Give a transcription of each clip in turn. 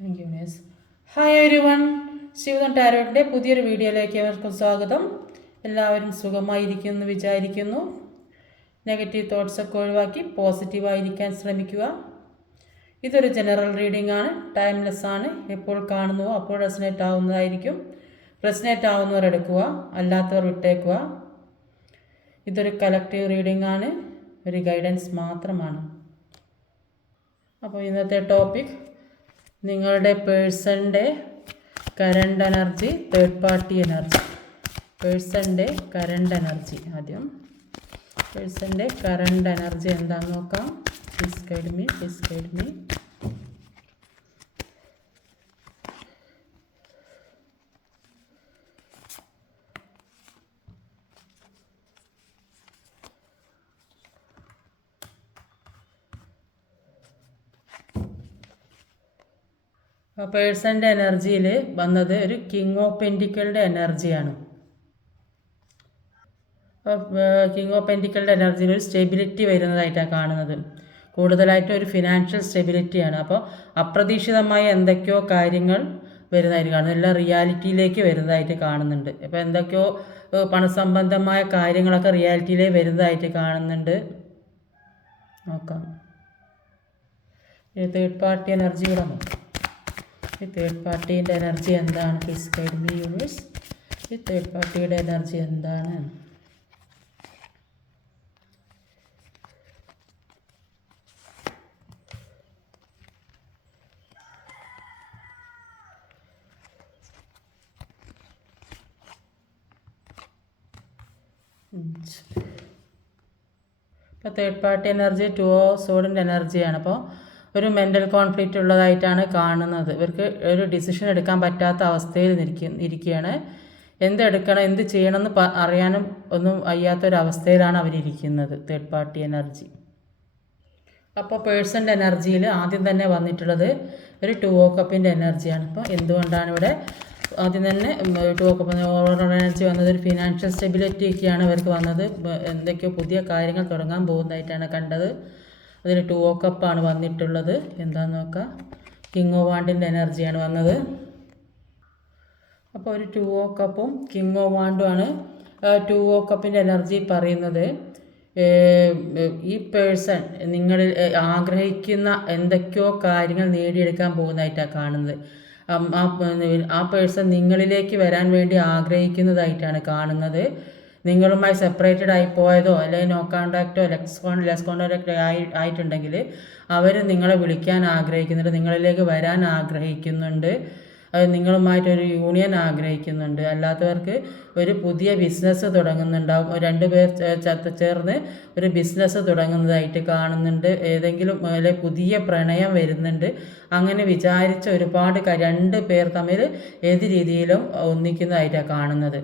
Thank you miss. Hi everyone, Shivadan ടാരോട്ടിൻ്റെ പുതിയൊരു വീഡിയോയിലേക്ക് ഏവർക്കും സ്വാഗതം. എല്ലാവരും സുഖമായിരിക്കുമെന്ന് വിചാരിക്കുന്നു. നെഗറ്റീവ് തോട്ട്സൊക്കെ ഒഴിവാക്കി പോസിറ്റീവായിരിക്കാൻ ശ്രമിക്കുക. ഇതൊരു ജനറൽ റീഡിംഗ് ആണ്, ടൈംലെസ് ആണ്. എപ്പോൾ കാണുന്നുവോ അപ്പോൾ റെസനേറ്റ് ആവുന്നതായിരിക്കും. റെസനേറ്റ് ആവുന്നവർ എടുക്കുക, അല്ലാത്തവർ വിട്ടേക്കുക. ഇതൊരു കളക്റ്റീവ് റീഡിംഗ് ആണ്, ഒരു ഗൈഡൻസ് മാത്രമാണ്. അപ്പോൾ ഇന്നത്തെ ടോപ്പിക് നിങ്ങളുടെ പേഴ്സൻ്റെ current energy, third party energy. പേഴ്സൻ്റെ കറണ്ട് എനർജി. ആദ്യം പേഴ്സൻ്റെ കറണ്ട് എനർജി എന്താണെന്ന് നോക്കാം. Please guide me, please guide me. പേഴ്സൻ്റെ എനർജിയിൽ വന്നത് ഒരു കിങ് ഓഫ് പെൻറ്റിക്കിളുടെ എനർജിയാണ്. കിങ് ഓഫ് പെൻറ്റിക്കിളുടെ എനർജിയിൽ ഒരു സ്റ്റെബിലിറ്റി വരുന്നതായിട്ടാണ് കാണുന്നത്. കൂടുതലായിട്ടും ഒരു ഫിനാൻഷ്യൽ സ്റ്റെബിലിറ്റിയാണ്. അപ്പോൾ അപ്രതീക്ഷിതമായ എന്തൊക്കെയോ കാര്യങ്ങൾ വരുന്നതായിട്ട് കാണുന്നു, എല്ലാം റിയാലിറ്റിയിലേക്ക് വരുന്നതായിട്ട് കാണുന്നുണ്ട്. അപ്പോൾ എന്തൊക്കെയോ പണസംബന്ധമായ കാര്യങ്ങളൊക്കെ റിയാലിറ്റിയിലേക്ക് വരുന്നതായിട്ട് കാണുന്നുണ്ട്. നോക്കാം. തേർഡ് പാർട്ടി എനർജി കൂടെ നോക്കാം. ഈ തേർഡ് പാർട്ടീൻ്റെ എനർജി എന്താണ്? Please guide me universe. ഈ തേർഡ് പാർട്ടിയുടെ എനർജി എന്താണ്? ഇപ്പോൾ തേർഡ് പാർട്ടി എനർജി 2 ഓഫ് സോഡിൻ്റെ എനർജിയാണ്. അപ്പോൾ ഒരു മെൻ്റൽ കോൺഫ്ലിക്റ്റ് ഉള്ളതായിട്ടാണ് കാണുന്നത്. ഇവർക്ക് ഒരു ഡിസിഷൻ എടുക്കാൻ പറ്റാത്ത അവസ്ഥയിൽ ഇരിക്കുകയാണ്. എന്തെടുക്കണം, എന്ത് ചെയ്യണമെന്ന് അറിയാനും ഒന്നും വയ്യാത്തൊരവസ്ഥയിലാണ് അവരിയ്ക്കുന്നത്. Third party energy. അപ്പോൾ പേഴ്സൻ്റെ എനർജിയിൽ ആദ്യം തന്നെ വന്നിട്ടുള്ളത് ഒരു 2 ഓഫ് കപ്പിൻ്റെ എനർജിയാണ്. അപ്പോൾ എന്തുകൊണ്ടാണ് ഇവിടെ ആദ്യം തന്നെ 2 ഓഫ് കപ്പ് ഓവറോൾ എനർജി വന്നത്? ഒരു ഫിനാൻഷ്യൽ സ്റ്റെബിലിറ്റിയൊക്കെയാണ് ഇവർക്ക് വന്നത്. എന്തൊക്കെയോ പുതിയ കാര്യങ്ങൾ തുടങ്ങാൻ പോകുന്നതായിട്ടാണ് കണ്ടത്. അതിൽ 2 ഓഫ് കപ്പാണ് വന്നിട്ടുള്ളത്. എന്താണെന്ന് നോക്കാം. കിങ് ഓഫ് വാണ്ടിൻ്റെ എനർജിയാണ് വന്നത്. അപ്പോൾ ഒരു 2 ഓഫ് കപ്പും കിങ് ഓഫ് വാണ്ടുമാണ് 2 ഓഫ് കപ്പിൻ്റെ എനർജി പറയുന്നത്. ഈ പേഴ്സൺ നിങ്ങളിൽ ആഗ്രഹിക്കുന്ന എന്തൊക്കെയോ കാര്യങ്ങൾ നേടിയെടുക്കാൻ പോകുന്നതായിട്ടാണ് കാണുന്നത്. ആ പേഴ്സൺ നിങ്ങളിലേക്ക് വരാൻ വേണ്ടി ആഗ്രഹിക്കുന്നതായിട്ടാണ് കാണുന്നത്. നിങ്ങളുമായി സെപ്പറേറ്റഡ് ആയി പോയതോ അല്ലെങ്കിൽ നോ കോണ്ടാക്റ്റോ ലെസ് കോണ്ടാക്റ്റോ ആയിട്ടുണ്ടെങ്കിൽ അവർ നിങ്ങളെ വിളിക്കാൻ ആഗ്രഹിക്കുന്നുണ്ട്, നിങ്ങളിലേക്ക് വരാൻ ആഗ്രഹിക്കുന്നുണ്ട്, അത് നിങ്ങളുമായിട്ടൊരു യൂണിയൻ ആഗ്രഹിക്കുന്നുണ്ട്. അല്ലാത്തവർക്ക് ഒരു പുതിയ ബിസിനസ് തുടങ്ങുന്നുണ്ടാവും. 2 പേർ ചേർന്ന് ഒരു ബിസിനസ് തുടങ്ങുന്നതായിട്ട് കാണുന്നുണ്ട്. ഏതെങ്കിലും പുതിയ പ്രണയം വരുന്നുണ്ട്. അങ്ങനെ വിചാരിച്ച ഒരുപാട് 2 പേർ തമ്മിൽ ഏത് രീതിയിലും ഒന്നിക്കുന്നതായിട്ടാണ് കാണുന്നത്.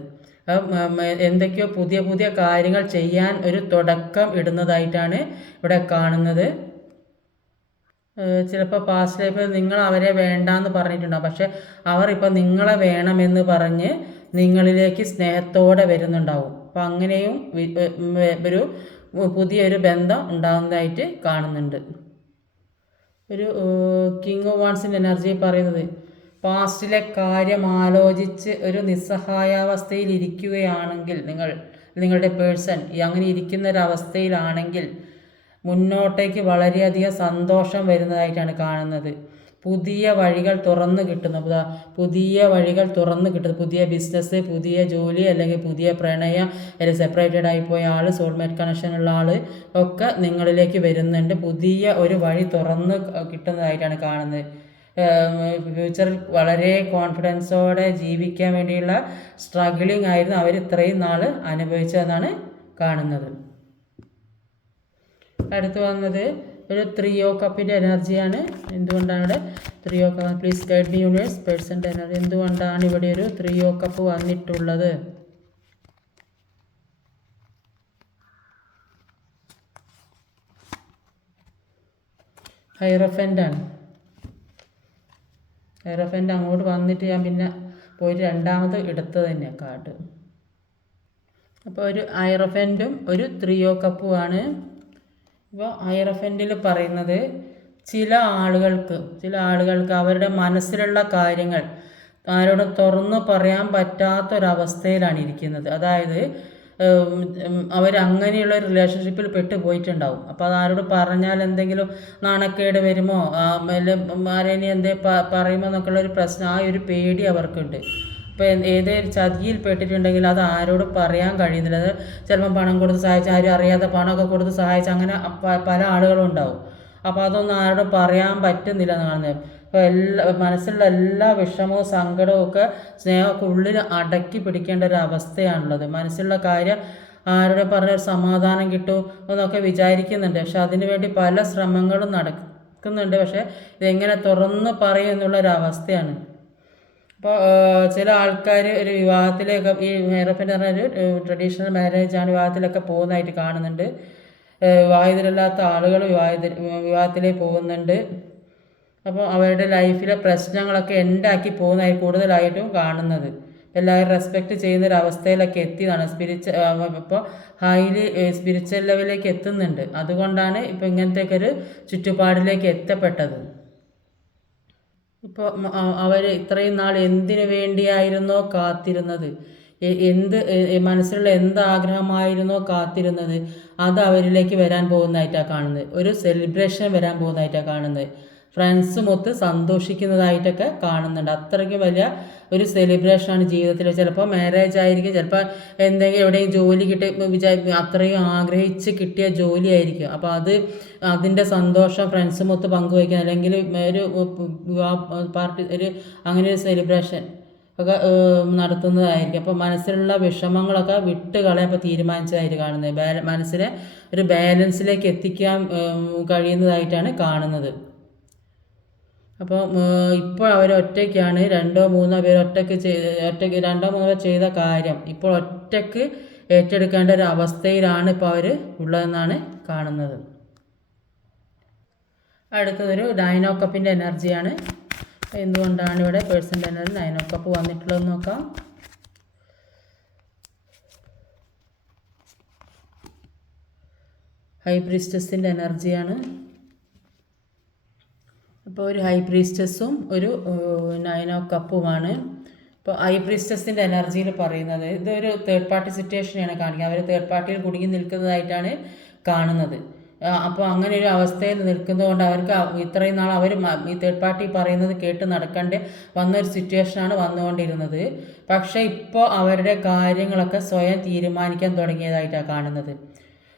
എന്തൊക്കെയോ പുതിയ പുതിയ കാര്യങ്ങൾ ചെയ്യാൻ ഒരു തുടക്കം ഇടുന്നതായിട്ടാണ് ഇവിടെ കാണുന്നത്. ചിലപ്പോൾ പാസ്റ്റ് ലൈഫിൽ നിങ്ങൾ അവരെ വേണ്ടാന്ന് പറഞ്ഞിട്ടുണ്ടാകും, പക്ഷെ അവർ ഇപ്പോൾ നിങ്ങളെ വേണമെന്ന് പറഞ്ഞ് നിങ്ങളിലേക്ക് സ്നേഹത്തോടെ വരുന്നുണ്ടാവും. അപ്പം അങ്ങനെയും ഒരു പുതിയൊരു ബന്ധം ഉണ്ടാകുന്നതായിട്ട് കാണുന്നുണ്ട്. ഒരു കിങ് ഓഫ് വാൺസിൻ്റെ എനർജി പറയുന്നത് പാസ്റ്റിലെ കാര്യം ആലോചിച്ച് ഒരു നിസ്സഹായാവസ്ഥയിൽ ഇരിക്കുകയാണെങ്കിൽ നിങ്ങളുടെ പേഴ്സൺ അങ്ങനെ ഇരിക്കുന്നൊരവസ്ഥയിലാണെങ്കിൽ മുന്നോട്ടേക്ക് വളരെയധികം സന്തോഷം വരുന്നതായിട്ടാണ് കാണുന്നത്. പുതിയ വഴികൾ തുറന്നു കിട്ടുന്നു. പുതിയ വഴികൾ തുറന്നു കിട്ടുന്നു. പുതിയ ബിസിനസ്, പുതിയ ജോലി, അല്ലെങ്കിൽ പുതിയ പ്രണയം, അല്ലെങ്കിൽ സെപ്പറേറ്റഡ് ആയിപ്പോയ ആൾ, സോൾമേറ്റ് കണക്ഷനുള്ള ആൾ ഒക്കെ നിങ്ങളിലേക്ക് വരുന്നുണ്ട്. പുതിയ ഒരു വഴി തുറന്ന് കിട്ടുന്നതായിട്ടാണ് കാണുന്നത്. ഫ്യൂച്ചറിൽ വളരെ കോൺഫിഡൻസോടെ ജീവിക്കാൻ വേണ്ടിയുള്ള സ്ട്രഗിളിങ് ആയിരുന്നു അവർ ഇത്രയും നാൾ അനുഭവിച്ചതെന്നാണ് കാണുന്നത്. അടുത്ത് വന്നത് ഒരു 3 ഓഫ് കപ്പിൻ്റെ എനർജിയാണ്. എന്തുകൊണ്ടാണ് ഇവിടെ 3 of cup? Please guide me universe. പേഴ്സൻ്റെ എനർജി എന്തുകൊണ്ടാണ് ഇവിടെ ഒരു 3 ഓഫ് കപ്പ് വന്നിട്ടുള്ളത്? ഹൈറഫൻ്റാണ്. ഹൈറഫൻ്റ് അങ്ങോട്ട് വന്നിട്ട് ഞാൻ പിന്നെ പോയിട്ട് രണ്ടാമത് എടുത്തത് തന്നെയാണ് കാർഡ്. അപ്പോൾ ഒരു ഹൈറഫൻ്റും ഒരു 3 ഓഫ് കപ്പുമാണ്. ഇപ്പോൾ ഹൈറഫൻ്റിൽ പറയുന്നത് ചില ആളുകൾക്ക് അവരുടെ മനസ്സിലുള്ള കാര്യങ്ങൾ ആരോടും തുറന്നു പറയാൻ പറ്റാത്തൊരവസ്ഥയിലാണ് ഇരിക്കുന്നത്. അതായത് അവരങ്ങനെയുള്ള ഒരു റിലേഷൻഷിപ്പിൽ പെട്ട് പോയിട്ടുണ്ടാവും. അപ്പോൾ അത് ആരോട് പറഞ്ഞാൽ എന്തെങ്കിലും നാണക്കേട് വരുമോ, ആരെങ്കിലും എന്തേ പറയുമോ എന്നൊക്കെയുള്ളൊരു പ്രശ്നം, ആ ഒരു പേടി അവർക്കുണ്ട്. ഇപ്പോൾ ഏതൊരു ചതിയിൽ പെട്ടിട്ടുണ്ടെങ്കിൽ അത് ആരോടും പറയാൻ കഴിയുന്നില്ല. അത് ചിലപ്പം പണം കൊടുത്ത് സഹായിച്ച്, ആരും അറിയാതെ പണമൊക്കെ കൊടുത്ത് സഹായിച്ച്, അങ്ങനെ പല ആളുകളും ഉണ്ടാവും. അപ്പോൾ അതൊന്നും ആരോടും പറയാൻ പറ്റുന്നില്ല എന്ന് കാണുന്നത്. അപ്പോൾ മനസ്സിലുള്ള എല്ലാ വിഷമവും സങ്കടവും ഒക്കെ സ്നേഹമൊക്കെ ഉള്ളിൽ അടക്കി പിടിക്കേണ്ട ഒരു അവസ്ഥയാണുള്ളത്. മനസ്സിലുള്ള കാര്യം ആരുടെ പറഞ്ഞ സമാധാനം കിട്ടും എന്നൊക്കെ വിചാരിക്കുന്നുണ്ട്. പക്ഷെ അതിനു വേണ്ടി പല ശ്രമങ്ങളും നടക്കുന്നുണ്ട്. പക്ഷേ ഇതെങ്ങനെ തുറന്ന് പറയും എന്നുള്ളൊരവസ്ഥയാണ്. അപ്പോൾ ചില ആൾക്കാർ ഒരു വിവാഹത്തിലേക്ക്, ഈ ഹെയറപ്പിൻ്റെ പറഞ്ഞൊരു ട്രഡീഷണൽ മാരേജാണ്, വിവാഹത്തിലൊക്കെ പോകുന്നതായിട്ട് കാണുന്നുണ്ട്. വിവാഹിതരല്ലാത്ത ആളുകൾ വിവാഹത്തിലേക്ക് പോകുന്നുണ്ട്. അപ്പോൾ അവരുടെ ലൈഫിലെ പ്രശ്നങ്ങളൊക്കെ എൻഡാക്കി പോകുന്നതായി കൂടുതലായിട്ടും കാണുന്നത്. എല്ലാവരും റെസ്പെക്റ്റ് ചെയ്യുന്നൊരവസ്ഥയിലൊക്കെ എത്തിയതാണ്. ഇപ്പോൾ ഹൈലി സ്പിരിച്വൽ ലെവലിലേക്ക് എത്തുന്നുണ്ട്. അതുകൊണ്ടാണ് ഇപ്പോൾ ഇങ്ങനത്തെയൊക്കെ ഒരു ചുറ്റുപാടിലേക്ക് എത്തപ്പെട്ടത്. ഇപ്പോൾ അവർ ഇത്രയും നാൾ എന്തിനു വേണ്ടിയായിരുന്നോ കാത്തിരുന്നത്, മനസ്സിലുള്ള എന്താഗ്രഹമായിരുന്നോ കാത്തിരുന്നത്, അത് അവരിലേക്ക് വരാൻ പോകുന്നതായിട്ടാണ് കാണുന്നത്. ഒരു സെലിബ്രേഷൻ വരാൻ പോകുന്നതായിട്ടാണ് കാണുന്നത്. ഫ്രണ്ട്സുമൊത്ത് സന്തോഷിക്കുന്നതായിട്ടൊക്കെ കാണുന്നുണ്ട്. അത്രയ്ക്ക് വലിയ ഒരു സെലിബ്രേഷനാണ് ജീവിതത്തിൽ. ചിലപ്പോൾ മാരേജ് ആയിരിക്കും, ചിലപ്പോൾ എന്തെങ്കിലും എവിടെയും ജോലി കിട്ടി അത്രയും ആഗ്രഹിച്ച് കിട്ടിയ ജോലി ആയിരിക്കും. അപ്പോൾ അതിൻ്റെ സന്തോഷം ഫ്രണ്ട്സുമൊത്ത് പങ്കുവയ്ക്കുക, അല്ലെങ്കിൽ ഒരു പാർട്ടി അങ്ങനെ ഒരു സെലിബ്രേഷൻ ഒക്കെ നടത്തുന്നതായിരിക്കും. അപ്പോൾ മനസ്സിലുള്ള വിഷമങ്ങളൊക്കെ വിട്ട് കളയാൻ തീരുമാനിച്ചതായിട്ട് കാണുന്നത്. മനസ്സിനെ ഒരു ബാലൻസിലേക്ക് എത്തിക്കാൻ കഴിയുന്നതായിട്ടാണ് കാണുന്നത്. അപ്പോൾ ഇപ്പോൾ അവരൊറ്റയ്ക്കാണ്. 2-3 പേർ ഒറ്റയ്ക്ക് 2-3 പേർ ചെയ്ത കാര്യം ഇപ്പോൾ ഒറ്റയ്ക്ക് ഏറ്റെടുക്കേണ്ട ഒരു അവസ്ഥയിലാണ് ഇപ്പോൾ അവർ ഉള്ളതെന്നാണ് കാണുന്നത്. അടുത്തതൊരു 9 ഓഫ് കപ്പിൻ്റെ എനർജിയാണ്. എന്തുകൊണ്ടാണ് ഇവിടെ പേഴ്സൻ്റെ എനർജി 9 ഓഫ് കപ്പ് വന്നിട്ടുള്ളതെന്ന് നോക്കാം. ഹൈ പ്രീസ്റ്റസിൻ്റെ എനർജിയാണ്. അപ്പോൾ ഒരു ഹൈ പ്രീസ്റ്റസും ഒരു 9 ഓഫ് കപ്പുമാണ്. ഇപ്പോൾ ഹൈ പ്രീസ്റ്റസിൻ്റെ എനർജിയിൽ പറയുന്നത് ഇതൊരു തേർഡ് പാർട്ടി സിറ്റുവേഷനെയാണ് കാണിക്കുക. അവർ തേർഡ് പാർട്ടിയിൽ കുടുങ്ങി നിൽക്കുന്നതായിട്ടാണ് കാണുന്നത്. അപ്പോൾ അങ്ങനെ ഒരു അവസ്ഥയിൽ നിൽക്കുന്നതുകൊണ്ട് അവർക്ക് ഇത്രയും നാൾ അവർ ഈ തേർഡ് പാർട്ടി പറയുന്നത് കേട്ട് നടക്കേണ്ട വന്നൊരു സിറ്റുവേഷനാണ് വന്നുകൊണ്ടിരുന്നത്. പക്ഷേ ഇപ്പോൾ അവരുടെ കാര്യങ്ങളൊക്കെ സ്വയം തീരുമാനിക്കാൻ തുടങ്ങിയതായിട്ടാണ് കാണുന്നത്.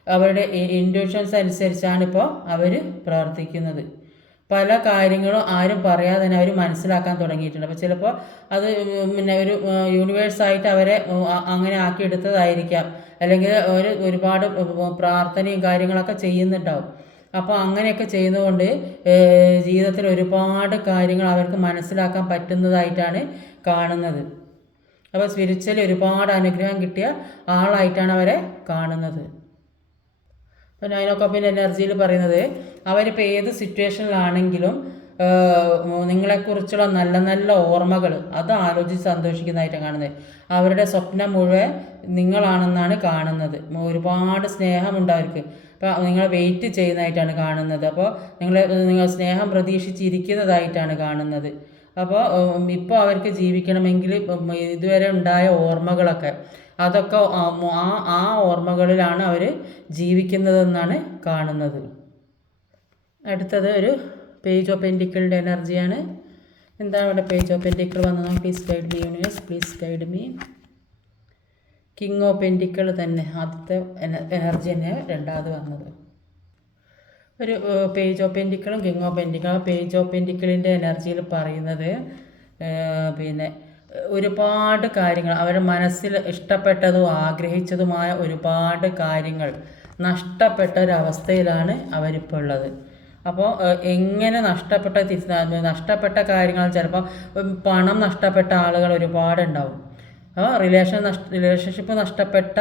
അവരുടെ ഇൻറ്റ്യൂഷൻസ് അനുസരിച്ചാണ് ഇപ്പോൾ അവർ പ്രവർത്തിക്കുന്നത്. പല കാര്യങ്ങളും ആരും പറയാതെ തന്നെ അവർ മനസ്സിലാക്കാൻ തുടങ്ങിയിട്ടുണ്ട്. അപ്പോൾ ചിലപ്പോൾ അത് ഒരു യൂണിവേഴ്സായിട്ട് അവരെ അങ്ങനെ ആക്കിയെടുത്തതായിരിക്കാം. അല്ലെങ്കിൽ ഒരുപാട് പ്രാർത്ഥനയും കാര്യങ്ങളൊക്കെ ചെയ്യുന്നുണ്ടാവും. അപ്പോൾ അങ്ങനെയൊക്കെ ചെയ്യുന്നതുകൊണ്ട് ജീവിതത്തിൽ ഒരുപാട് കാര്യങ്ങൾ അവർക്ക് മനസ്സിലാക്കാൻ പറ്റുന്നതായിട്ടാണ് കാണുന്നത്. അപ്പോൾ സ്പിരിച്വലി ഒരുപാട് അനുഗ്രഹം കിട്ടിയ ആളായിട്ടാണ് അവരെ കാണുന്നത്. അപ്പോൾ 9 ഓഫ് കപ്പിൻ്റെ എനർജിയിൽ പറയുന്നത് അവരിപ്പോൾ ഏത് സിറ്റുവേഷനിലാണെങ്കിലും നിങ്ങളെക്കുറിച്ചുള്ള നല്ല നല്ല ഓർമ്മകൾ അത് ആലോചിച്ച് സന്തോഷിക്കുന്നതായിട്ടാണ് കാണുന്നത്. അവരുടെ സ്വപ്നം മുഴുവൻ നിങ്ങളാണെന്നാണ് കാണുന്നത്. ഒരുപാട് സ്നേഹമുണ്ട് അവർക്ക്. അപ്പോൾ നിങ്ങളെ വെയിറ്റ് ചെയ്യുന്നതായിട്ടാണ് കാണുന്നത്. അപ്പോൾ നിങ്ങൾ സ്നേഹം പ്രതീക്ഷിച്ചിരിക്കുന്നതായിട്ടാണ് കാണുന്നത്. അപ്പോൾ ഇപ്പോൾ അവർക്ക് ജീവിക്കണമെങ്കിൽ ഇതുവരെ ഉണ്ടായ ഓർമ്മകളൊക്കെ അതൊക്കെ ആ ഓർമ്മകളിലാണ് അവർ ജീവിക്കുന്നതെന്നാണ് കാണുന്നത്. അടുത്തത് ഒരു പേജ് ഓഫ് പെൻറ്റിക്കിളിൻ്റെ എനർജിയാണ്. എന്താണ് ഇവിടെ പേജ് ഓഫ് പെൻറ്റിക്കിൾ വന്നത്? Please guide me universe, please guide me. King of പെൻറ്റിക്കിൾ തന്നെ ആദ്യത്തെ എനർജി തന്നെ രണ്ടാമത് വന്നത്. ഒരു പേജ് ഓഫ് പെൻറ്റിക്കിളും കിങ് ഓഫ് പെൻറ്റിക്കിളും. പേജ് ഓഫ് പെൻറ്റിക്കിളിൻ്റെ എനർജിയിൽ പറയുന്നത് ഒരുപാട് കാര്യങ്ങൾ അവരുടെ മനസ്സിൽ ഇഷ്ടപ്പെട്ടതും ആഗ്രഹിച്ചതുമായ ഒരുപാട് കാര്യങ്ങൾ നഷ്ടപ്പെട്ട ഒരവസ്ഥയിലാണ് അവരിപ്പോൾ ഉള്ളത്. അപ്പോൾ എങ്ങനെ നഷ്ടപ്പെട്ട കാര്യങ്ങൾ, ചിലപ്പോൾ പണം നഷ്ടപ്പെട്ട ആളുകൾ ഒരുപാടുണ്ടാവും. അപ്പോൾ റിലേഷൻഷിപ്പ് നഷ്ടപ്പെട്ട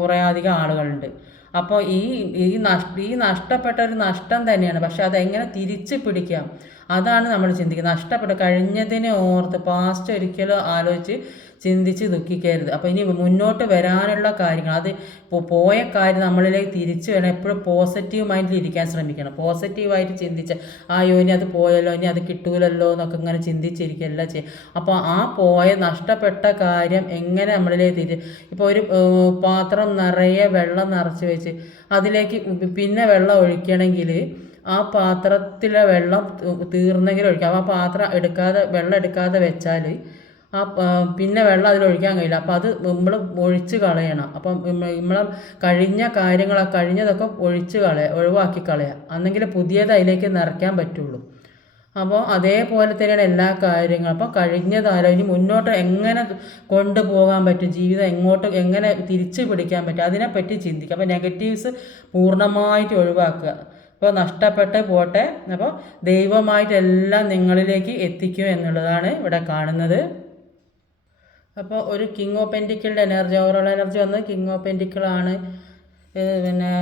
കുറേ അധികം ആളുകളുണ്ട്. അപ്പോൾ ഈ നഷ്ടപ്പെട്ട ഒരു നഷ്ടം തന്നെയാണ്. പക്ഷെ അതെങ്ങനെ തിരിച്ച് പിടിക്കാം, അതാണ് നമ്മൾ ചിന്തിക്കുന്നത്. നഷ്ടപ്പെട്ട കഴിഞ്ഞതിനെ ഓർത്ത് പാസ്റ്റ് ഒരിക്കലും ആലോചിച്ച് ചിന്തിച്ച് ദുഃഖിക്കരുത്. അപ്പോൾ ഇനി മുന്നോട്ട് വരാനുള്ള കാര്യങ്ങൾ, അത് പോയ കാര്യം നമ്മളിലേക്ക് തിരിച്ചു വേണം. എപ്പോഴും പോസിറ്റീവ് മൈൻഡിൽ ഇരിക്കാൻ ശ്രമിക്കണം. പോസിറ്റീവായിട്ട് ചിന്തിച്ച് ഇനി അത് പോയല്ലോ, ഇനി അത് കിട്ടൂലല്ലോ എന്നൊക്കെ ഇങ്ങനെ ചിന്തിച്ചിരിക്കുകയല്ല ചെയ്യുക. അപ്പോൾ ആ നഷ്ടപ്പെട്ട കാര്യം എങ്ങനെ നമ്മളിലേക്ക് ഇപ്പോൾ ഒരു പാത്രം നിറയെ വെള്ളം നിറച്ച് വെച്ച് അതിലേക്ക് പിന്നെ വെള്ളം ഒഴിക്കണമെങ്കിൽ ആ പാത്രത്തിലെ വെള്ളം തീർന്നെങ്കിലും ഒഴിക്കാം. ആ പാത്രം വെള്ളം എടുക്കാതെ വെച്ചാൽ പിന്നെ വെള്ളം അതിലൊഴിക്കാൻ കഴിയില്ല. അപ്പോൾ അത് നമ്മൾ ഒഴിച്ച് കളയണം. അപ്പം നമ്മൾ കഴിഞ്ഞ കഴിഞ്ഞതൊക്കെ ഒഴിവാക്കി കളയുക, എന്നെങ്കിൽ പുതിയത് അതിലേക്ക് നിറയ്ക്കാൻ പറ്റുള്ളൂ. അപ്പോൾ അതേപോലെ തന്നെയാണ് എല്ലാ കാര്യങ്ങളും. അപ്പോൾ കഴിഞ്ഞതാലോ ഇനി മുന്നോട്ട് എങ്ങനെ കൊണ്ടുപോകാൻ പറ്റും, ജീവിതം എങ്ങനെ തിരിച്ചു പിടിക്കാൻ പറ്റും, അതിനെപ്പറ്റി ചിന്തിക്കുക. അപ്പോൾ നെഗറ്റീവ്സ് പൂർണ്ണമായിട്ട് ഒഴിവാക്കുക. അപ്പോൾ നഷ്ടപ്പെട്ട് പോട്ടെ, അപ്പോൾ ദൈവമായിട്ടെല്ലാം നിങ്ങളിലേക്ക് എത്തിക്കും എന്നുള്ളതാണ് ഇവിടെ കാണുന്നത്. അപ്പോൾ ഒരു കിങ് ഓഫ് പെൻറ്റിക്കിളുടെ എനർജി, ഓവറോൾ എനർജി വന്നത് കിങ് ഓഫ് പെൻറ്റിക്കിളാണ്. പിന്നെ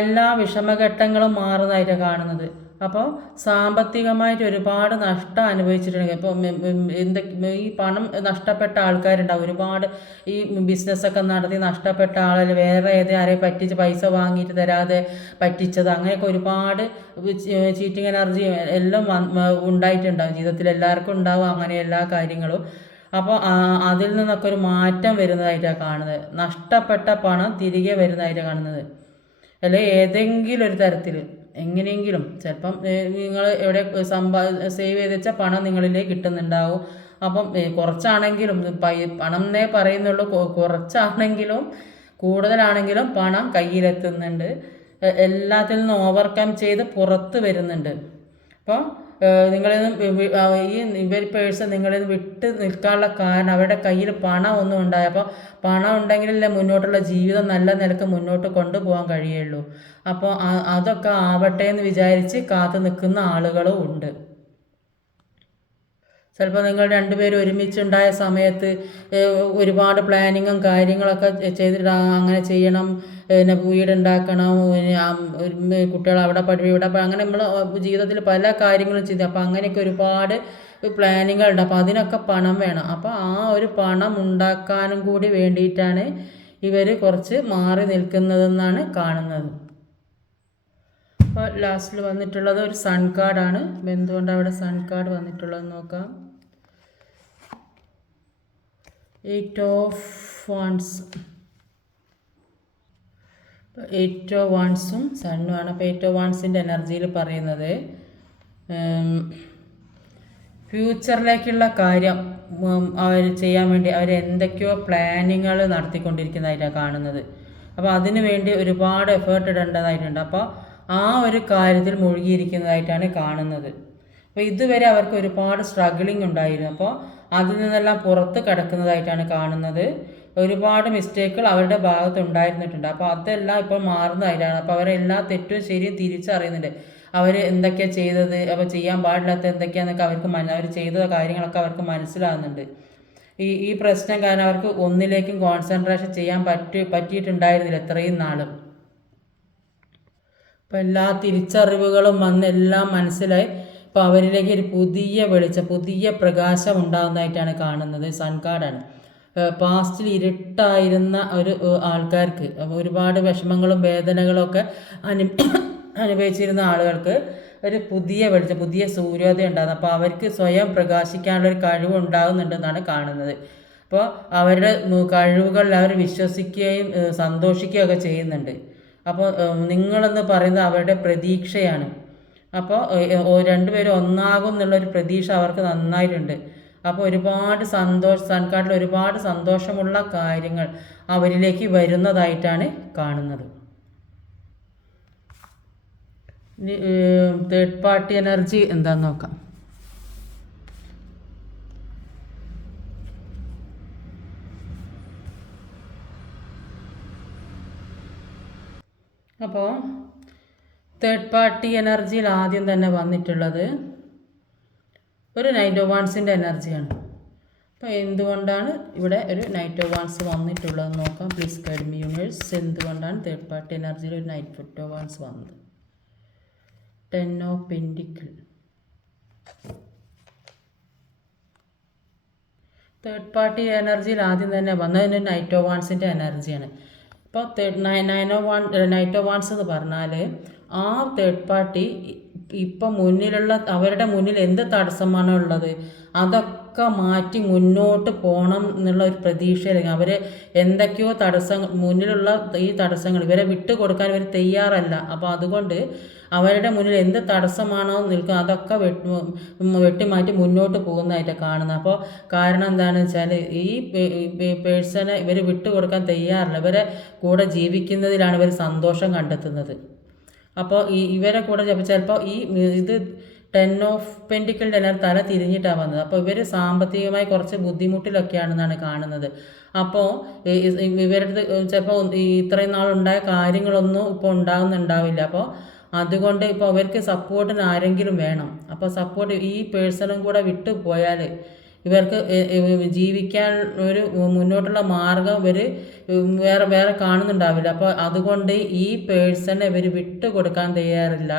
എല്ലാ വിഷമഘട്ടങ്ങളും മാറുന്നതായിട്ടാണ് കാണുന്നത്. അപ്പോൾ സാമ്പത്തികമായിട്ട് ഒരുപാട് നഷ്ടം അനുഭവിച്ചിട്ടുണ്ടെങ്കിൽ, ഇപ്പോൾ ഈ പണം നഷ്ടപ്പെട്ട ആൾക്കാരുണ്ടാവും. ഒരുപാട് ഈ ബിസിനസ്സൊക്കെ നടത്തി നഷ്ടപ്പെട്ട ആളിൽ വേറെ ആരെയും പറ്റിച്ച് പൈസ വാങ്ങിയിട്ട് തരാതെ പറ്റിച്ചത്, അങ്ങനെയൊക്കെ ഒരുപാട് ചീറ്റിംഗ് എനർജി എല്ലാം ഉണ്ടായിട്ടുണ്ടാവും. ജീവിതത്തിൽ എല്ലാവർക്കും ഉണ്ടാവും അങ്ങനെ എല്ലാ കാര്യങ്ങളും. അപ്പോൾ അതിൽ നിന്നൊക്കെ ഒരു മാറ്റം വരുന്നതായിട്ടാണ് കാണുന്നത്. നഷ്ടപ്പെട്ട പണം തിരികെ വരുന്നതായിട്ടാണ് കാണുന്നത്. അല്ലെങ്കിൽ ഏതെങ്കിലും ഒരു തരത്തിൽ എങ്ങനെയെങ്കിലും ചിലപ്പം നിങ്ങൾ എവിടെ സേവ് ചെയ്ത് വെച്ച പണം നിങ്ങളിലേക്ക് കിട്ടുന്നുണ്ടാവും. അപ്പം കുറച്ചാണെങ്കിലും പണം എന്നേ പറയുന്നുള്ളൂ, കുറച്ചാണെങ്കിലും കൂടുതലാണെങ്കിലും പണം കയ്യിലെത്തുന്നുണ്ട്. എല്ലാത്തിൽ നിന്നും ഓവർകം ചെയ്ത് പുറത്ത് വരുന്നുണ്ട്. അപ്പോൾ പേഴ്സൺ നിങ്ങളിൽ നിന്ന് വിട്ട് നിൽക്കാനുള്ള കാരണം അവരുടെ കയ്യിൽ പണം ഒന്നും ഉണ്ടായി. അപ്പോൾ പണം ഉണ്ടെങ്കിലല്ലേ മുന്നോട്ടുള്ള ജീവിതം നല്ല നിലക്ക് മുന്നോട്ട് കൊണ്ടുപോകാൻ കഴിയുള്ളൂ. അപ്പോൾ അതൊക്കെ ആവട്ടെ എന്ന് വിചാരിച്ച് കാത്തു നിൽക്കുന്ന ആളുകളും ഉണ്ട്. ചിലപ്പോൾ നിങ്ങൾ രണ്ടുപേരും ഒരുമിച്ചുണ്ടായ സമയത്ത് ഒരുപാട് പ്ലാനിങ്ങും കാര്യങ്ങളൊക്കെ ചെയ്തിട്ട് അങ്ങനെ ചെയ്യണം, പിന്നെ വീടുണ്ടാക്കണം, കുട്ടികൾ അവിടെ ഇവിടെ അങ്ങനെ നമ്മൾ ജീവിതത്തിൽ പല കാര്യങ്ങളും ചെയ്തു. അപ്പോൾ അങ്ങനെയൊക്കെ ഒരുപാട് പ്ലാനിങ്ങുകളുണ്ട്. അപ്പോൾ അതിനൊക്കെ പണം വേണം. അപ്പോൾ ആ ഒരു പണം ഉണ്ടാക്കാനും കൂടി വേണ്ടിയിട്ടാണ് ഇവർ കുറച്ച് മാറി നിൽക്കുന്നതെന്നാണ് കാണുന്നത്. അപ്പോൾ ലാസ്റ്റിൽ വന്നിട്ടുള്ളത് ഒരു സൺ കാർഡാണ്. എന്തുകൊണ്ടാണ് അവിടെ സൺ കാർഡ് വന്നിട്ടുള്ളതെന്ന് നോക്കാം. 8 of Wands, 8 of Wandsഉം സണ്ണുമാണ്. അപ്പോൾ 8 of Wandsൻ്റെ എനർജിയിൽ പറയുന്നത് ഫ്യൂച്ചറിലേക്കുള്ള കാര്യം അവർ ചെയ്യാൻ വേണ്ടി അവർ എന്തൊക്കെയോ പ്ലാനിങ്ങൾ നടത്തിക്കൊണ്ടിരിക്കുന്നതായിട്ടാണ് കാണുന്നത്. അപ്പോൾ അതിനു വേണ്ടി ഒരുപാട് എഫേർട്ട് ഇടേണ്ടതായിട്ടുണ്ട്. അപ്പോൾ ആ ഒരു കാര്യത്തിൽ മുഴുകിയിരിക്കുന്നതായിട്ടാണ് കാണുന്നത്. അപ്പോൾ ഇതുവരെ അവർക്ക് ഒരുപാട് സ്ട്രഗിളിങ് ഉണ്ടായിരുന്നു. അപ്പോൾ അതിൽ നിന്നെല്ലാം പുറത്ത് കിടക്കുന്നതായിട്ടാണ് കാണുന്നത്. ഒരുപാട് മിസ്റ്റേക്കുകൾ അവരുടെ ഭാഗത്ത് ഉണ്ടായിരുന്നിട്ടുണ്ട്. അപ്പോൾ അതെല്ലാം ഇപ്പോൾ മാറുന്നതായിട്ടാണ്. അപ്പോൾ അവരെല്ലാ തെറ്റും ശരിയും തിരിച്ചറിയുന്നുണ്ട്. അവർ എന്തൊക്കെയാണ് ചെയ്തത്, അപ്പോൾ ചെയ്യാൻ പാടില്ലാത്ത എന്തൊക്കെയാണെന്നൊക്കെ അവർ ചെയ്ത കാര്യങ്ങളൊക്കെ അവർക്ക് മനസ്സിലാകുന്നുണ്ട്. ഈ പ്രശ്നം കാരണം അവർക്ക് ഒന്നിലേക്കും കോൺസെൻട്രേഷൻ ചെയ്യാൻ പറ്റിയിട്ടുണ്ടായിരുന്നില്ല ഇത്രയും നാളും. അപ്പോൾ എല്ലാ തിരിച്ചറിവുകളും വന്ന് എല്ലാം മനസ്സിലായി. അപ്പോൾ അവരിലേക്ക് ഒരു പുതിയ വെളിച്ചം, പുതിയ പ്രകാശം ഉണ്ടാകുന്നതായിട്ടാണ് കാണുന്നത്. സൺ കാർഡാണ്. പാസ്റ്റിൽ ഇരുട്ടായിരുന്ന ഒരു ആൾക്കാർക്ക്, ഒരുപാട് വിഷമങ്ങളും വേദനകളും ഒക്കെ അനുഭവിച്ചിരുന്ന ആളുകൾക്ക് ഒരു പുതിയ വെളിച്ചം, പുതിയ സൂര്യോദയം ഉണ്ടാകുന്നത്. അപ്പോൾ അവർക്ക് സ്വയം പ്രകാശിക്കാനുള്ളൊരു കഴിവ് ഉണ്ടാകുന്നുണ്ടെന്നാണ് കാണുന്നത്. അപ്പോൾ അവരുടെ കഴിവുകളിൽ അവർ വിശ്വസിക്കുകയും സന്തോഷിക്കുകയൊക്കെ ചെയ്യുന്നുണ്ട്. അപ്പോൾ നിങ്ങളെന്ന് പറയുന്നത് അവരുടെ പ്രതീക്ഷയാണ്. അപ്പോൾ രണ്ടുപേരും ഒന്നാകും എന്നുള്ളൊരു പ്രതീക്ഷ അവർക്ക് നന്നായിട്ടുണ്ട്. അപ്പോൾ ഒരുപാട് സൺകാർഡിൽ ഒരുപാട് സന്തോഷമുള്ള കാര്യങ്ങൾ അവരിലേക്ക് വരുന്നതായിട്ടാണ് കാണുന്നത്. തേർഡ് പാർട്ടി എനർജി എന്താണെന്ന് നോക്കാം. അപ്പോൾ തേർഡ് പാർട്ടി എനർജിയിൽ ആദ്യം തന്നെ വന്നിട്ടുള്ളത് ഒരു നൈറ്റ് ഓഫ് വാൻസിൻ്റെ എനർജിയാണ്. അപ്പോൾ എന്തുകൊണ്ടാണ് ഇവിടെ ഒരു നൈറ്റ് ഓഫ് വാൻസ് വന്നിട്ടുള്ളതെന്ന് നോക്കാം. Please guide me universe. എന്തുകൊണ്ടാണ് തേർഡ് പാർട്ടി എനർജിയിൽ ഒരു നൈറ്റ് ഓഫ് വാൻസ് വന്നത്? Ten of pentacle. Third party എനർജിയിൽ ആദ്യം തന്നെ വന്നതിന് നൈറ്റ് ഓഫ് വാൺസിൻ്റെ എനർജിയാണ്. ഇപ്പോൾ നൈറ്റ് ഓഫ് വാൺസ് എന്ന് പറഞ്ഞാൽ ആ തേർഡ് പാർട്ടി ഇപ്പം മുന്നിലുള്ള അവരുടെ മുന്നിൽ എന്ത് തടസ്സമാണോ ഉള്ളത് അതൊക്കെ മാറ്റി മുന്നോട്ട് പോകണം എന്നുള്ള ഒരു പ്രതീക്ഷയിലേക്ക് അവർ എന്തൊക്കെയോ തടസ്സങ്ങൾ മുന്നിലുള്ള ഈ തടസ്സങ്ങൾ ഇവരെ വിട്ടു കൊടുക്കാൻ ഇവർ തയ്യാറല്ല. അപ്പോൾ അതുകൊണ്ട് അവരുടെ മുന്നിൽ എന്ത് തടസ്സമാണോ നിൽക്കുക അതൊക്കെ വെട്ടിമാറ്റി മുന്നോട്ട് പോകുന്നതായിട്ടാണ് കാണുന്നത്. അപ്പോൾ കാരണം എന്താണെന്ന് വെച്ചാൽ ഈ പേഴ്സണെ ഇവർ വിട്ടുകൊടുക്കാൻ തയ്യാറില്ല. ഇവരെ കൂടെ ജീവിക്കുന്നതിലാണ് ഇവർ സന്തോഷം കണ്ടെത്തുന്നത്. അപ്പോൾ ഇവരെ കൂടെ ചിലപ്പോൾ ഇത് ടെൻ ഓഫ് പെൻഡിക്കിളിൻ്റെ എല്ലാം തല തിരിഞ്ഞിട്ടാണ് വന്നത്. അപ്പോൾ ഇവർ സാമ്പത്തികമായി കുറച്ച് ബുദ്ധിമുട്ടിലൊക്കെയാണെന്നാണ് കാണുന്നത്. അപ്പോൾ ഇവരുടെ ചിലപ്പോൾ ഇത്രയും നാളുണ്ടായ കാര്യങ്ങളൊന്നും ഇപ്പോൾ ഉണ്ടാകുന്നുണ്ടാവില്ല. അപ്പോൾ അതുകൊണ്ട് ഇപ്പോൾ അവർക്ക് സപ്പോർട്ടിന് ആരെങ്കിലും വേണം. അപ്പോൾ സപ്പോർട്ട് ഈ പേഴ്സണും കൂടെ വിട്ടു പോയാൽ ഇവർക്ക് ജീവിക്കാൻ ഒരു മുന്നോട്ടുള്ള മാർഗം ഇവർ വേറെ കാണുന്നുണ്ടാവില്ല. അപ്പോൾ അതുകൊണ്ട് ഈ പേഴ്സണെ ഇവർ വിട്ടു കൊടുക്കാൻ തയ്യാറില്ല.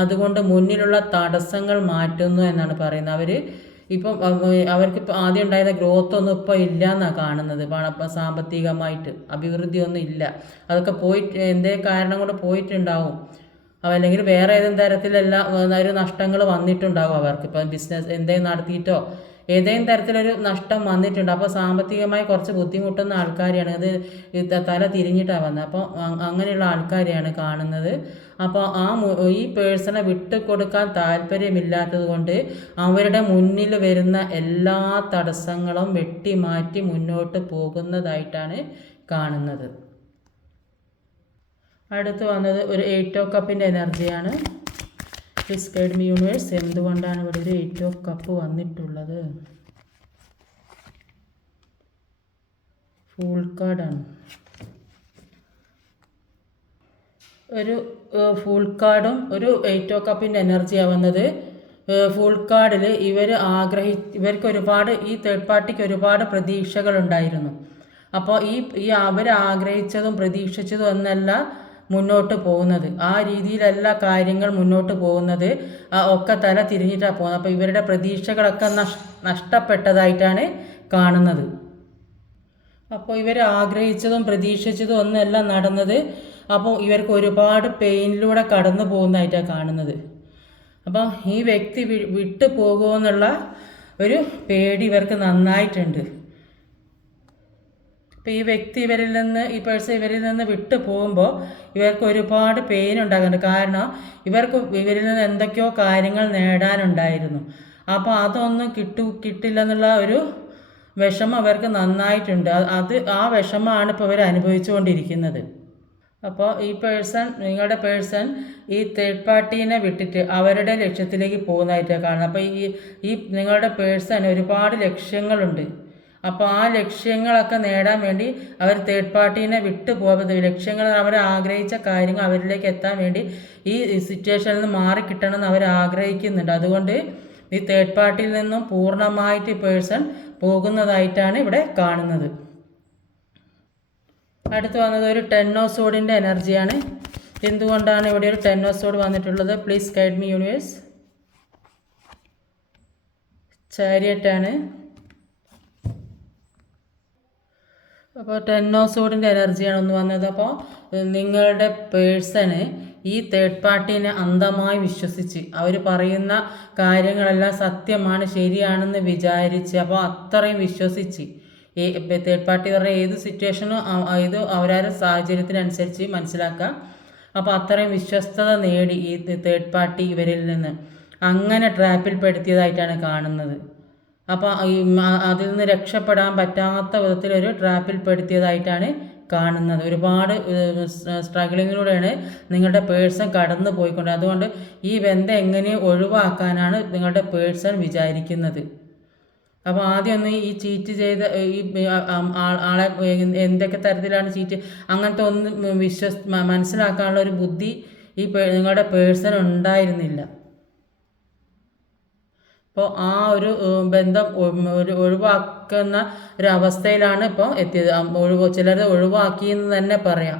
അതുകൊണ്ട് മുന്നിലുള്ള തടസ്സങ്ങൾ മാറ്റുന്നു എന്നാണ് പറയുന്നത്. അവർ ഇപ്പം അവർക്കിപ്പോൾ ആദ്യം ഉണ്ടായിരുന്ന ഗ്രോത്ത് ഒന്നും ഇപ്പോൾ ഇല്ല എന്നാണ് കാണുന്നത്. സാമ്പത്തികമായിട്ട് അഭിവൃദ്ധിയൊന്നും ഇല്ല. അതൊക്കെ എന്തെങ്കിലും കാരണം കൊണ്ട് പോയിട്ടുണ്ടാവും. അല്ലെങ്കിൽ വേറെ ഏതെങ്കിലും തരത്തിലെല്ലാം ഒരു നഷ്ടങ്ങൾ വന്നിട്ടുണ്ടാവും അവർക്ക്. ഇപ്പം ബിസിനസ് എന്തെങ്കിലും നടത്തിയിട്ടോ ഏതെങ്കിലും തരത്തിലൊരു നഷ്ടം വന്നിട്ടുണ്ട്. അപ്പോൾ സാമ്പത്തികമായി കുറച്ച് ബുദ്ധിമുട്ടുന്ന ആൾക്കാരെയാണ് ഇത് തല തിരിഞ്ഞിട്ടാണ് വന്നത്. അപ്പോൾ അങ്ങനെയുള്ള ആൾക്കാരെയാണ് കാണുന്നത്. അപ്പോൾ ഈ പേഴ്സണെ വിട്ടുകൊടുക്കാൻ താല്പര്യമില്ലാത്തത് കൊണ്ട് അവരുടെ മുന്നിൽ വരുന്ന എല്ലാ തടസ്സങ്ങളും വെട്ടിമാറ്റി മുന്നോട്ട് പോകുന്നതായിട്ടാണ് കാണുന്നത്. അടുത്ത് വന്നത് ഒരു 8 ഓഫ് കപ്പിൻ്റെ എനർജിയാണ്. പ്ലീസ് ഗൈഡ് മീ യൂണിവേഴ്സ്, എന്തുകൊണ്ടാണ് ഇവിടെ ഒരു 8 ഓഫ് കപ്പ് വന്നിട്ടുള്ളത്? ഫൂൾ കാർഡാണ്. ഒരു ഫുൾ കാർഡും ഒരു 8 ഓഫ് കപ്പിൻ്റെ എനർജിയാണ് വന്നത്. ഫുൾ കാർഡിൽ ഇവർക്ക് ഒരുപാട് ഈ തേർഡ് പാർട്ടിക്ക് ഒരുപാട് പ്രതീക്ഷകളുണ്ടായിരുന്നു. അപ്പോൾ അവർ ആഗ്രഹിച്ചതും പ്രതീക്ഷിച്ചതും എന്നല്ല മുന്നോട്ട് പോകുന്നത്. ആ രീതിയിലല്ല കാര്യങ്ങൾ മുന്നോട്ട് പോകുന്നത്. ഒക്കെ തല തിരിഞ്ഞിട്ടാണ് പോകുന്നത്. അപ്പോൾ ഇവരുടെ പ്രതീക്ഷകളൊക്കെ നഷ്ടപ്പെട്ടതായിട്ടാണ് കാണുന്നത്. അപ്പോൾ ഇവർ ആഗ്രഹിച്ചതും പ്രതീക്ഷിച്ചതും ഒന്നല്ല നടന്നത്. അപ്പോൾ ഇവർക്ക് ഒരുപാട് പെയിനിലൂടെ കടന്നു പോകുന്നതായിട്ടാണ് കാണുന്നത്. അപ്പോൾ ഈ വ്യക്തി വിട്ടു പോകുമെന്നുള്ള ഒരു പേടി ഇവർക്ക് നന്നായിട്ടുണ്ട്. അപ്പോൾ ഈ വ്യക്തി ഈ പേഴ്സൺ ഇവരിൽ നിന്ന് വിട്ടു പോകുമ്പോൾ ഇവർക്ക് ഒരുപാട് പെയിൻ ഉണ്ടാകുന്നുണ്ട്. കാരണം ഇവരിൽ നിന്ന് എന്തൊക്കെയോ കാര്യങ്ങൾ നേടാനുണ്ടായിരുന്നു. അപ്പോൾ അതൊന്നും കിട്ടില്ലെന്നുള്ള ഒരു വിഷമം അവർക്ക് നന്നായിട്ടുണ്ട്. ആ വിഷമമാണ് ഇപ്പോൾ ഇവർ അനുഭവിച്ചുകൊണ്ടിരിക്കുന്നത്. അപ്പോൾ നിങ്ങളുടെ പേഴ്സൺ ഈ തേർഡ് പാർട്ടീനെ വിട്ടിട്ട് അവരുടെ ലക്ഷ്യത്തിലേക്ക് പോകുന്നതായിട്ടാണ് കാണുന്നത്. അപ്പോൾ ഈ നിങ്ങളുടെ പേഴ്സൺ ഒരുപാട് ലക്ഷ്യങ്ങളുണ്ട്. അപ്പോൾ ആ ലക്ഷ്യങ്ങളൊക്കെ നേടാൻ വേണ്ടി അവർ തേർഡ് പാർട്ടീനെ വിട്ടു പോകുന്നത്, ലക്ഷ്യങ്ങൾ അവർ ആഗ്രഹിച്ച കാര്യങ്ങൾ അവരിലേക്ക് എത്താൻ വേണ്ടി ഈ സിറ്റുവേഷനിൽ നിന്ന് മാറിക്കിട്ടണമെന്ന് അവർ ആഗ്രഹിക്കുന്നുണ്ട്. അതുകൊണ്ട് ഈ തേർഡ് പാർട്ടിയിൽ നിന്നും പൂർണ്ണമായിട്ട് പേഴ്സൺ പോകുന്നതായിട്ടാണ് ഇവിടെ കാണുന്നത്. അടുത്ത് വന്നത് ഒരു 10 ഓഫ് സോഡിൻ്റെ എനർജിയാണ്. എന്തുകൊണ്ടാണ് ഇവിടെ ഒരു 10 ഓഫ് സോഡ് വന്നിട്ടുള്ളത്? Please guide me universe. ചാരിയറ്റാണ്. അപ്പോൾ 10 ഓഫ് സോഡിൻ്റെ എനർജിയാണ് ഒന്ന് വന്നത്. അപ്പോൾ നിങ്ങളുടെ പേഴ്സണ് ഈ തേർഡ് പാർട്ടീനെ അന്ധമായി വിശ്വസിച്ച് അവർ പറയുന്ന കാര്യങ്ങളെല്ലാം സത്യമാണ്, ശരിയാണെന്ന് വിചാരിച്ച്, അപ്പോൾ അത്രയും വിശ്വസിച്ച് തേർഡ് പാർട്ടി പറഞ്ഞ ഏത് സിറ്റുവേഷനും അവരവരുടെ സാഹചര്യത്തിനനുസരിച്ച് മനസ്സിലാക്കാം. അപ്പോൾ അത്രയും വിശ്വസ്തത നേടി ഈ തേർഡ് പാർട്ടി ഇവരിൽ നിന്ന് അങ്ങനെ ട്രാപ്പിൽപ്പെടുത്തിയതായിട്ടാണ് കാണുന്നത്. അപ്പോൾ അതിൽ നിന്ന് രക്ഷപ്പെടാൻ പറ്റാത്ത വിധത്തിലൊരു ട്രാപ്പിൽപ്പെടുത്തിയതായിട്ടാണ് കാണുന്നത്. ഒരുപാട് സ്ട്രഗിളിങ്ങിലൂടെയാണ് നിങ്ങളുടെ പേഴ്സൺ കടന്നു പോയിക്കൊണ്ട്. അതുകൊണ്ട് ഈ ബന്ധം എങ്ങനെ ഒഴിവാക്കാനാണ് നിങ്ങളുടെ പേഴ്സൺ വിചാരിക്കുന്നത്. അപ്പോൾ ആദ്യം ഒന്ന് ഈ ചീറ്റ് ചെയ്ത ആളെ എന്തൊക്കെ തരത്തിലാണ് ചീറ്റ് അങ്ങനത്തെ ഒന്ന് മനസ്സിലാക്കാനുള്ള ഒരു ബുദ്ധി നിങ്ങളുടെ പേഴ്സൺ ഉണ്ടായിരുന്നില്ല. അപ്പോൾ ആ ഒരു ബന്ധം ഒഴിവാക്കുന്ന ഒരവസ്ഥയിലാണ് ഇപ്പോൾ എത്തിയത്. ചിലർ ഒഴിവാക്കിയെന്ന് തന്നെ പറയാം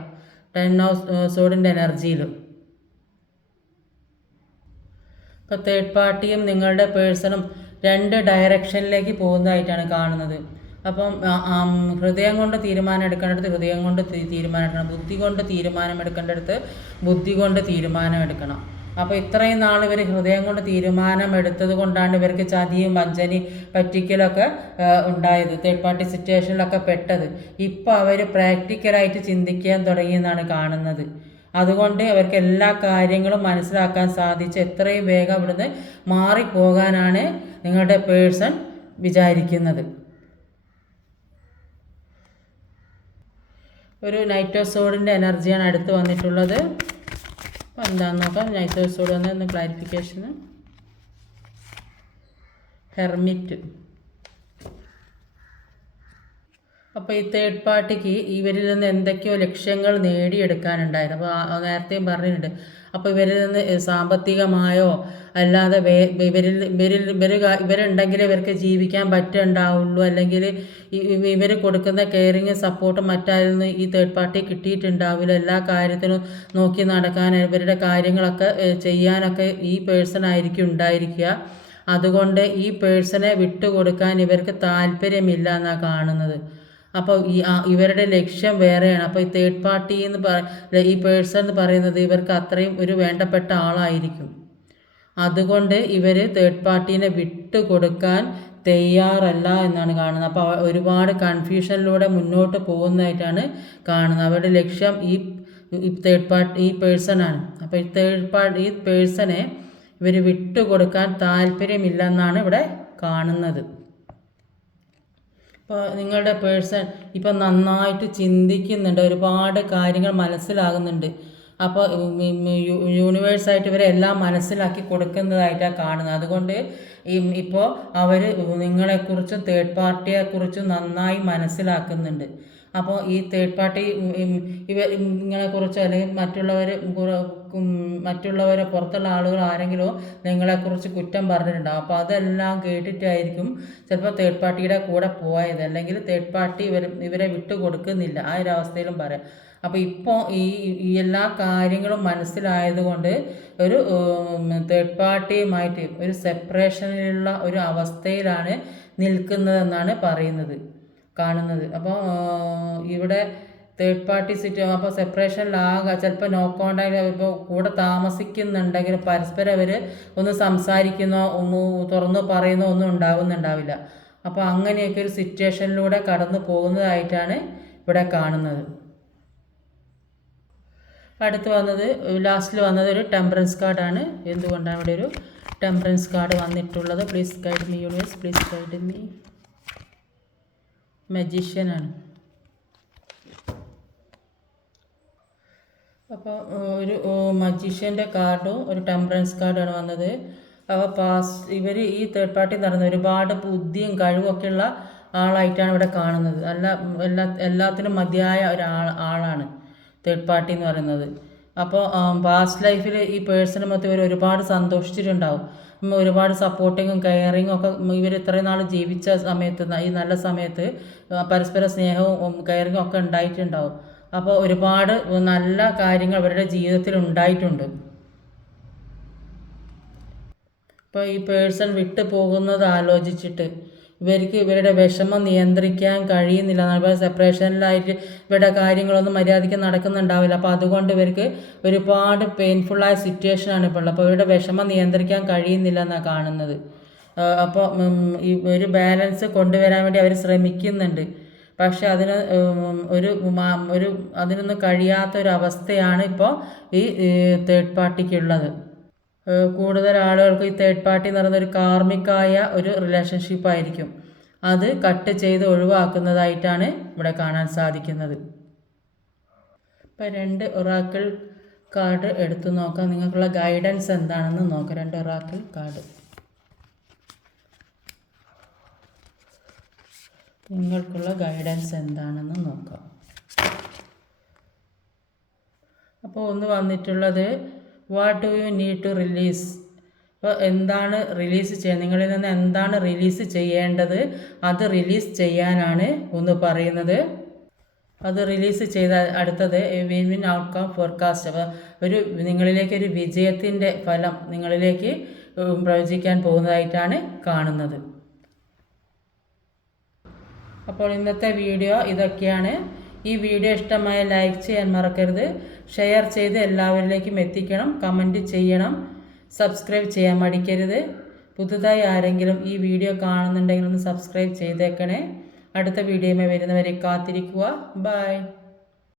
10 ഓഫ് സോഡിൻ്റെ എനർജിയിൽ. ഇപ്പോൾ തേർഡ് പാർട്ടിയും നിങ്ങളുടെ പേഴ്സണും രണ്ട് ഡയറക്ഷനിലേക്ക് പോകുന്നതായിട്ടാണ് കാണുന്നത്. അപ്പം ഹൃദയം കൊണ്ട് തീരുമാനം എടുക്കേണ്ടടുത്ത് ഹൃദയം കൊണ്ട് തീരുമാനം എടുക്കണം, ബുദ്ധി കൊണ്ട് തീരുമാനം എടുക്കേണ്ടടുത്ത് ബുദ്ധി കൊണ്ട് തീരുമാനം എടുക്കണം. അപ്പോൾ ഇത്രയും നാൾ ഇവർ ഹൃദയം കൊണ്ട് തീരുമാനം എടുത്തത് കൊണ്ടാണ് ഇവർക്ക് ചതിയും വഞ്ചനയും പറ്റിക്കലൊക്കെ ഉണ്ടായത്, തേർഡ് പാർട്ടി സിറ്റുവേഷനിലൊക്കെ പെട്ടത്. ഇപ്പോൾ അവർ പ്രാക്ടിക്കലായിട്ട് ചിന്തിക്കാൻ തുടങ്ങിയെന്നാണ് കാണുന്നത്. അതുകൊണ്ട് അവർക്ക് എല്ലാ കാര്യങ്ങളും മനസ്സിലാക്കാൻ സാധിച്ച് എത്രയും വേഗം ഇവിടുന്ന് മാറിപ്പോകാനാണ് നിങ്ങളുടെ പേഴ്സൺ വിചാരിക്കുന്നത്. ഒരു നൈറ്റ് ഓഫ് സോഡിൻ്റെ എനർജിയാണ് അടുത്ത് വന്നിട്ടുള്ളത്. അപ്പോൾ എന്താണെന്ന് നോക്കാം. നൈറ്റ് ഓഫ് സോഡ് വന്ന ക്ലാരിഫിക്കേഷന്. ഹെർമിറ്റ്. അപ്പോൾ ഈ തേർഡ് പാർട്ടിക്ക് ഇവരിൽ നിന്ന് എന്തൊക്കെയോ ലക്ഷ്യങ്ങൾ നേടിയെടുക്കാനുണ്ടായിരുന്നു. അപ്പോൾ നേരത്തെയും പറഞ്ഞിട്ടുണ്ട്. അപ്പോൾ ഇവരിൽ നിന്ന് സാമ്പത്തികമായോ അല്ലാതെ ഇവരുണ്ടെങ്കിൽ ഇവർക്ക് ജീവിക്കാൻ പറ്റുന്നുണ്ടാവുള്ളൂ, അല്ലെങ്കിൽ ഇവർ കൊടുക്കുന്ന കെയറിങ് സപ്പോർട്ടും മറ്റാരിൽ നിന്ന് ഈ തേർഡ് പാർട്ടി കിട്ടിയിട്ടുണ്ടാവില്ല. എല്ലാ കാര്യത്തിനും നോക്കി നടക്കാൻ ഇവരുടെ കാര്യങ്ങളൊക്കെ ചെയ്യാനൊക്കെ ഈ പേഴ്സൺ ആയിരിക്കും ഉണ്ടായിരിക്കുക. അതുകൊണ്ട് ഈ പേഴ്സണെ വിട്ടുകൊടുക്കാൻ ഇവർക്ക് താല്പര്യമില്ല എന്നാണ് കാണുന്നത്. അപ്പോൾ ഇവരുടെ ലക്ഷ്യം വേറെയാണ്. അപ്പോൾ ഈ തേർഡ് പാർട്ടി ഈ പേഴ്സൺ എന്ന് പറയുന്നത് ഇവർക്ക് അത്രയും ഒരു വേണ്ടപ്പെട്ട ആളായിരിക്കും. അതുകൊണ്ട് ഇവർ തേർഡ് പാർട്ടീനെ വിട്ടുകൊടുക്കാൻ തയ്യാറല്ല എന്നാണ് കാണുന്നത്. അപ്പോൾ ഒരുപാട് കൺഫ്യൂഷനിലൂടെ മുന്നോട്ട് പോകുന്നതായിട്ടാണ് കാണുന്നത്. അവരുടെ ലക്ഷ്യം ഈ തേർഡ് പാർട്ടി ഈ പേഴ്സണാണ്. അപ്പോൾ ഈ പേഴ്സണെ ഇവർ വിട്ടുകൊടുക്കാൻ താല്പര്യമില്ലെന്നാണ് ഇവിടെ കാണുന്നത്. ഇപ്പോൾ നിങ്ങളുടെ പേഴ്സൺ ഇപ്പോൾ നന്നായിട്ട് ചിന്തിക്കുന്നുണ്ട്, ഒരുപാട് കാര്യങ്ങൾ മനസ്സിലാകുന്നുണ്ട്. അപ്പോൾ യൂണിവേഴ്സായിട്ട് ഇവരെ എല്ലാം മനസ്സിലാക്കി കൊടുക്കുന്നതായിട്ടാണ് കാണുന്നത്. അതുകൊണ്ട് ഇപ്പോൾ അവർ നിങ്ങളെക്കുറിച്ചും തേർഡ് പാർട്ടിയെക്കുറിച്ചും നന്നായി മനസ്സിലാക്കുന്നുണ്ട്. അപ്പോൾ ഈ തേർഡ് പാർട്ടി നിങ്ങളെക്കുറിച്ച് അല്ലെങ്കിൽ മറ്റുള്ളവരെ പുറത്തുള്ള ആളുകൾ ആരെങ്കിലും നിങ്ങളെക്കുറിച്ച് കുറ്റം പറഞ്ഞിട്ടുണ്ടാകും. അപ്പോൾ അതെല്ലാം കേട്ടിട്ടായിരിക്കും ചിലപ്പോൾ തേർഡ് പാർട്ടിയുടെ കൂടെ പോയത്, അല്ലെങ്കിൽ തേർഡ് പാർട്ടി ഇവരെ വിട്ടു കൊടുക്കുന്നില്ല, ആ ഒരു അവസ്ഥയിലും പറയാം. അപ്പോൾ ഇപ്പോൾ ഈ എല്ലാ കാര്യങ്ങളും മനസ്സിലായതുകൊണ്ട് ഒരു തേർഡ് പാർട്ടിയുമായിട്ട് ഒരു സെപ്പറേഷനിലുള്ള ഒരു അവസ്ഥയിലാണ് നിൽക്കുന്നതെന്നാണ് കാണുന്നത്. അപ്പോൾ ഇവിടെ തേർഡ് പാർട്ടി അപ്പോൾ സെപ്പറേഷനിലാകുക, ചിലപ്പോൾ നോ കോണ്ടാക്ട്, ഇപ്പോൾ കൂടെ താമസിക്കുന്നുണ്ടെങ്കിൽ പരസ്പരം അവർ ഒന്ന് സംസാരിക്കുന്നോ ഒന്ന് തുറന്നു പറയുന്നോ ഒന്നും ഉണ്ടാവില്ല. അപ്പോൾ അങ്ങനെയൊക്കെ ഒരു സിറ്റുവേഷനിലൂടെ കടന്നു പോകുന്നതായിട്ടാണ് ഇവിടെ കാണുന്നത്. ലാസ്റ്റിൽ വന്നത് ഒരു ടെമ്പറൻസ് കാർഡാണ്. എന്തുകൊണ്ടാണ് ഇവിടെ ഒരു ടെമ്പറൻസ് കാർഡ് വന്നിട്ടുള്ളത്? Please guide me universe, please guide me. മജീഷ്യനാണ്. അപ്പോൾ ഒരു മജീഷ്യൻ്റെ കാർഡും ഒരു ടെമ്പറൻസ് കാർഡാണ് വന്നത്. അപ്പോൾ ഇവർ ഈ തേർഡ് പാർട്ടി നടന്ന ഒരുപാട് ബുദ്ധിയും കഴിവൊക്കെ ഉള്ള ആളായിട്ടാണ് ഇവിടെ കാണുന്നത്. എല്ലാത്തിനും മതിയായ ആളാണ് തേർഡ് പാർട്ടി എന്ന് പറയുന്നത്. അപ്പോൾ പാസ്റ്റ് ലൈഫിൽ ഈ പേഴ്സണെ മൊത്തം ഇവർ ഒരുപാട് സന്തോഷിച്ചിട്ടുണ്ടാവും. ഒരുപാട് സപ്പോർട്ടിങ്ങും കെയറിങ്ങും ഒക്കെ ഇവർ ഇത്രയും നാൾ ജീവിച്ച സമയത്ത്, ഈ നല്ല സമയത്ത് പരസ്പര സ്നേഹവും കെയറിങ്ങും ഒക്കെ ഉണ്ടായിട്ടുണ്ടാവും. അപ്പോൾ ഒരുപാട് നല്ല കാര്യങ്ങൾ അവരുടെ ജീവിതത്തിൽ ഉണ്ടായിട്ടുണ്ട്. ഇപ്പോൾ ഈ പേഴ്സൺ വിട്ടു പോകുന്നത് ആലോചിച്ചിട്ട് ഇവരുടെ വിഷമം നിയന്ത്രിക്കാൻ കഴിയുന്നില്ല. അതുപോലെ സെപ്പറേഷനിലായിട്ട് ഇവരുടെ കാര്യങ്ങളൊന്നും മര്യാദയ്ക്ക് നടക്കുന്നുണ്ടാവില്ല. അപ്പോൾ അതുകൊണ്ട് ഇവർക്ക് ഒരുപാട് പെയിൻഫുള്ളായ സിറ്റുവേഷനാണ് ഇപ്പോൾ ഉള്ളത്. അപ്പോൾ ഇവരുടെ വിഷമം നിയന്ത്രിക്കാൻ കഴിയുന്നില്ല എന്നാണ് കാണുന്നത്. അപ്പോൾ ഈ ഒരു ബാലൻസ് കൊണ്ടുവരാൻ വേണ്ടി അവർ ശ്രമിക്കുന്നുണ്ട്. പക്ഷെ അതിനൊന്നും കഴിയാത്തൊരവസ്ഥയാണ് ഇപ്പോൾ ഈ തേർഡ് പാർട്ടിക്കുള്ളത്. കൂടുതൽ ആളുകൾക്ക് ഈ തേർഡ് പാർട്ടി എന്ന് പറയുന്ന ഒരു കാർമികമായ ഒരു റിലേഷൻഷിപ്പ് ആയിരിക്കും. അത് കട്ട് ചെയ്ത് ഒഴിവാക്കുന്നതായിട്ടാണ് ഇവിടെ കാണാൻ സാധിക്കുന്നത്. ഇപ്പം 2 ഒറാക്കിൾ കാർഡ് എടുത്തു നോക്കാം. നിങ്ങൾക്കുള്ള ഗൈഡൻസ് എന്താണെന്ന് നോക്കാം. 2 ഒറാക്കിൾ കാർഡ് നിങ്ങൾക്കുള്ള ഗൈഡൻസ് എന്താണെന്ന് നോക്കാം. അപ്പോൾ ഒന്ന് വന്നിട്ടുള്ളത് what do you need to release. അപ്പോൾ എന്താണ് റിലീസ് ചെയ്യുക, നിങ്ങളിൽ നിന്ന് എന്താണ് റിലീസ് ചെയ്യേണ്ടത്, അത് റിലീസ് ചെയ്യാനാണ് ഒന്ന് പറയുന്നത്. അത് റിലീസ് ചെയ്ത അടുത്തത് വിൻ വിൻ ഔട്ട്കം ഫോർകാസ്റ്റ്. അപ്പോൾ നിങ്ങളിലേക്ക് ഒരു വിജയത്തിൻ്റെ ഫലം നിങ്ങളിലേക്ക് പ്രവചിക്കാൻ പോകുന്നതായിട്ടാണ് കാണുന്നത്. അപ്പോൾ ഇന്നത്തെ വീഡിയോ ഇതൊക്കെയാണ്. ഈ വീഡിയോ ഇഷ്ടമായ ലൈക്ക് ചെയ്യാൻ മറക്കരുത്, ഷെയർ ചെയ്ത് എല്ലാവരിലേക്കും എത്തിക്കണം, കമൻറ്റ് ചെയ്യണം, സബ്സ്ക്രൈബ് ചെയ്യാൻ മടിക്കരുത്. പുതുതായി ആരെങ്കിലും ഈ വീഡിയോ കാണുന്നുണ്ടെങ്കിൽ ഒന്ന് സബ്സ്ക്രൈബ് ചെയ്തേക്കണേ. അടുത്ത വീഡിയോയുമായി വരുന്നവരെ കാത്തിരിക്കുക. ബൈ.